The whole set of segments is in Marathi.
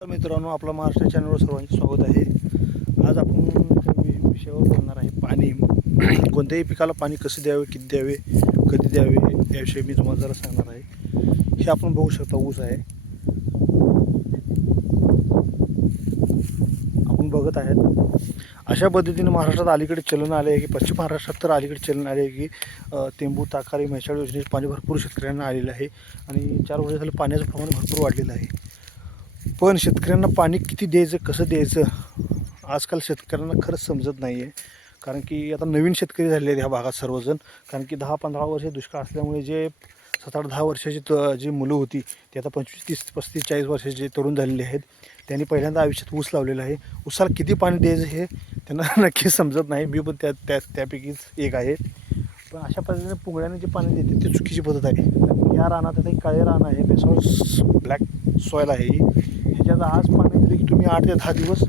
तर मित्रांनो, आपला महाराष्ट्र चॅनलवर सर्वांचे स्वागत आहे. आज आपण त्या विषयावर बोलणार आहे पाणी. कोणत्याही पिकाला पाणी कसं द्यावे, किती द्यावे, कधी द्यावे याविषयी मी तुम्हाला जरा सांगणार आहे. हे आपण बघू शकता, ऊस आहे, आपण बघत आहेत. अशा पद्धतीने महाराष्ट्रात अलीकडे चलन आले आहे की पश्चिम महाराष्ट्रात तर अलीकडे चलन आले आहे की टेंबू ताकारी म्हैसाळ योजनेचे पाणी भरपूर शेतकऱ्यांना आलेलं आहे आणि 4 वर्ष झालं पाण्याचं प्रमाण भरपूर वाढलेलं आहे. पण शेतकऱ्यांना पाणी किती द्यायचं, कसं द्यायचं, आजकाल शेतकऱ्यांना खरंच समजत नाही आहे. कारण की आता नवीन शेतकरी झालेले आहेत ह्या भागात सर्वजण. कारण की 10-15 वर्ष दुष्काळ असल्यामुळे जे 7-8-10 वर्षाची जी मुलं होती ती आता 25-30-35-40 वर्षाचे जे तरुण झालेले आहेत, त्यांनी पहिल्यांदा आयुष्यात ऊस लावलेला आहे. ऊसाला किती पाणी द्यायचं हे त्यांना नक्कीच समजत नाही. मी पण त्यापैकीच एक आहे. पण अशा पद्धतीने पुंगळ्याने जे पाणी देते ते चुकीची पद्धत आहे. या रानात आता एक काळे रान आहे, बेसॉइल ब्लॅक सॉईल आहे. ह्याच्यात आज पाणी दिले की तुम्ही 8 ते 10 दिवस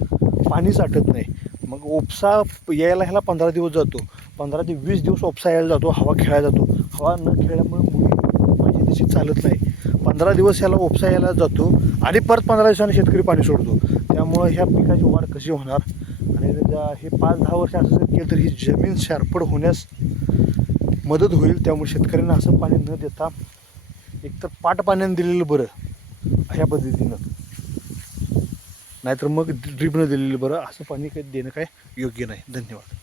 पाणी साठत नाही. मग उपसा यायला ह्याला 15 दिवस जातो, 15 ते 20 दिवस उपसा यायला जातो, हवा खेळायला जातो. हवा न खेळल्यामुळे मुली पाहिजे तशी चालत नाही. 15 दिवस ह्याला उपसा यायला जातो आणि परत 15 दिवसांनी शेतकरी पाणी सोडतो. त्यामुळं ह्या पिकाची वाढ कशी होणार आणि हे 5-10 वर्ष असं जर केलं तर ही जमीन शारपड होण्यास मदत होईल. त्यामुळे शेतकऱ्यांना असं पाणी न देता एकतर पाट पाण्याने दिलेलं बरं अशा पद्धतीनं, नाहीतर मग ड्रीपनं दिलेलं बरं. असं पाणी काही देणं काय योग्य नाही. धन्यवाद.